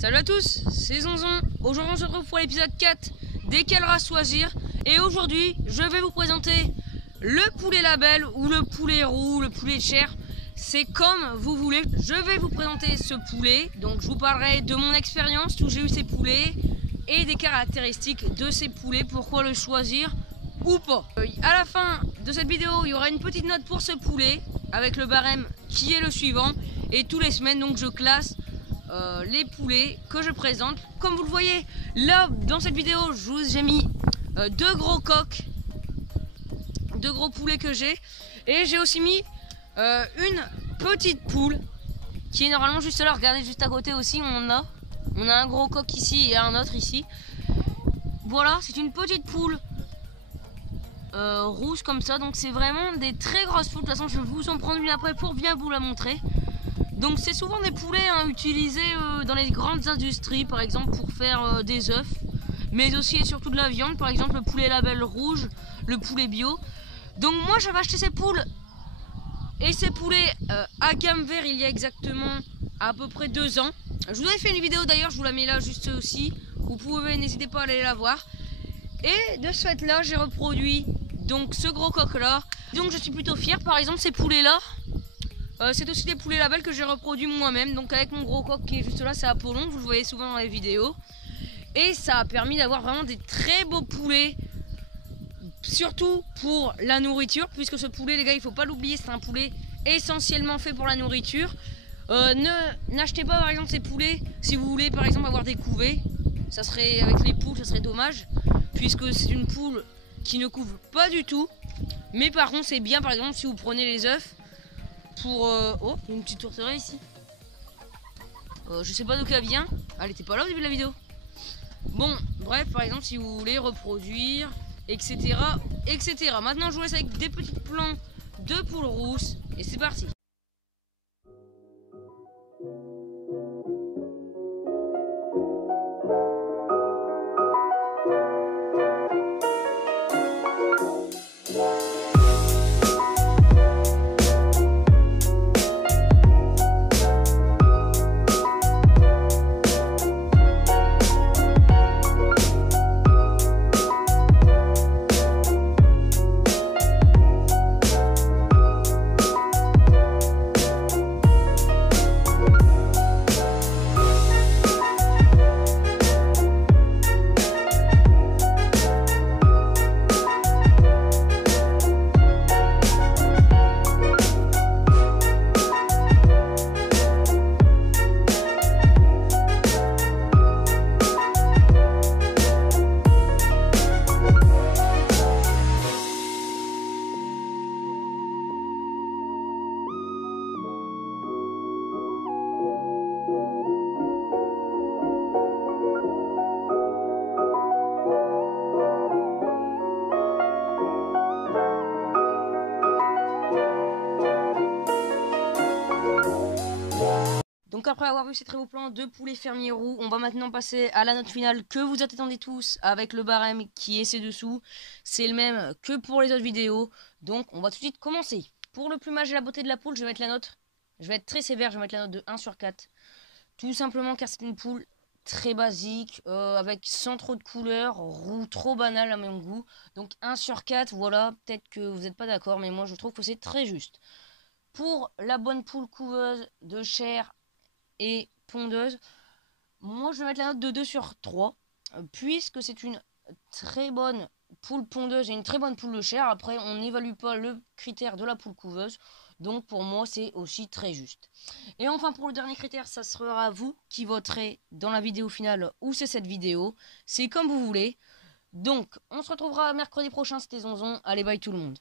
Salut à tous, c'est Zonzon. Aujourd'hui on se retrouve pour l'épisode 4 des quelles races choisir. Et aujourd'hui je vais vous présenter le poulet label ou le poulet roux, le poulet de chair. C'est comme vous voulez. Je vais vous présenter ce poulet. Donc je vous parlerai de mon expérience où j'ai eu ces poulets et des caractéristiques de ces poulets, pourquoi le choisir ou pas. À la fin de cette vidéo il y aura une petite note pour ce poulet avec le barème qui est le suivant. Et tous les semaines donc je classe les poulets que je présente. Comme vous le voyez là dans cette vidéo, j'ai mis deux gros coqs, deux gros poulets que j'ai, et j'ai aussi mis une petite poule qui est normalement juste là. Regardez juste à côté aussi, on a un gros coq ici et un autre ici. Voilà, c'est une petite poule rouge comme ça, donc c'est vraiment des très grosses poules. De toute façon je vais vous en prendre une après pour bien vous la montrer. Donc c'est souvent des poulets utilisés dans les grandes industries, par exemple pour faire des œufs, mais aussi et surtout de la viande, par exemple le poulet label rouge, le poulet bio. Donc moi j'avais acheté ces poules et ces poulets à gamme vert il y a exactement à peu près 2 ans. Je vous avais fait une vidéo d'ailleurs, je vous la mets là juste aussi, vous pouvez, n'hésitez pas à aller la voir. Et de ce fait là j'ai reproduit donc ce gros coq là, donc je suis plutôt fier. Par exemple ces poulets là, c'est aussi des poulets label que j'ai reproduits moi-même, donc avec mon gros coq qui est juste là, c'est Apollon, vous le voyez souvent dans les vidéos. Et ça a permis d'avoir vraiment des très beaux poulets, surtout pour la nourriture, puisque ce poulet les gars il faut pas l'oublier, c'est un poulet essentiellement fait pour la nourriture. N'achetez pas par exemple ces poulets si vous voulez par exemple avoir des couvées, ça serait avec les poules, ça serait dommage, puisque c'est une poule qui ne couvre pas du tout. Mais par contre c'est bien par exemple si vous prenez les œufs pour oh, il y a une petite tourterelle ici. Je sais pas d'où elle vient. Elle était pas là au début de la vidéo. Bon, bref, par exemple, si vous voulez reproduire, etc. etc. Maintenant, je vous laisse avec des petits plans de poules rousses. Et c'est parti. Donc après avoir vu ces très beaux plans de poulet fermier roux, on va maintenant passer à la note finale que vous attendez tous avec le barème qui est ci-dessous. C'est le même que pour les autres vidéos. Donc on va tout de suite commencer. Pour le plumage et la beauté de la poule, je vais mettre la note. Je vais être très sévère, je vais mettre la note de 1 sur 4. Tout simplement car c'est une poule très basique, avec sans trop de couleurs, roux, trop banal à mon goût. Donc 1 sur 4, voilà, peut-être que vous n'êtes pas d'accord, mais moi je trouve que c'est très juste. Pour la bonne poule couveuse de chair et pondeuse, moi je vais mettre la note de 2 sur 3, puisque c'est une très bonne poule pondeuse et une très bonne poule de chair. Après on n'évalue pas le critère de la poule couveuse, donc pour moi c'est aussi très juste. Et enfin pour le dernier critère, ça sera vous qui voterez dans la vidéo finale ou c'est cette vidéo, c'est comme vous voulez. Donc on se retrouvera mercredi prochain, c'était Zonzon, allez bye tout le monde.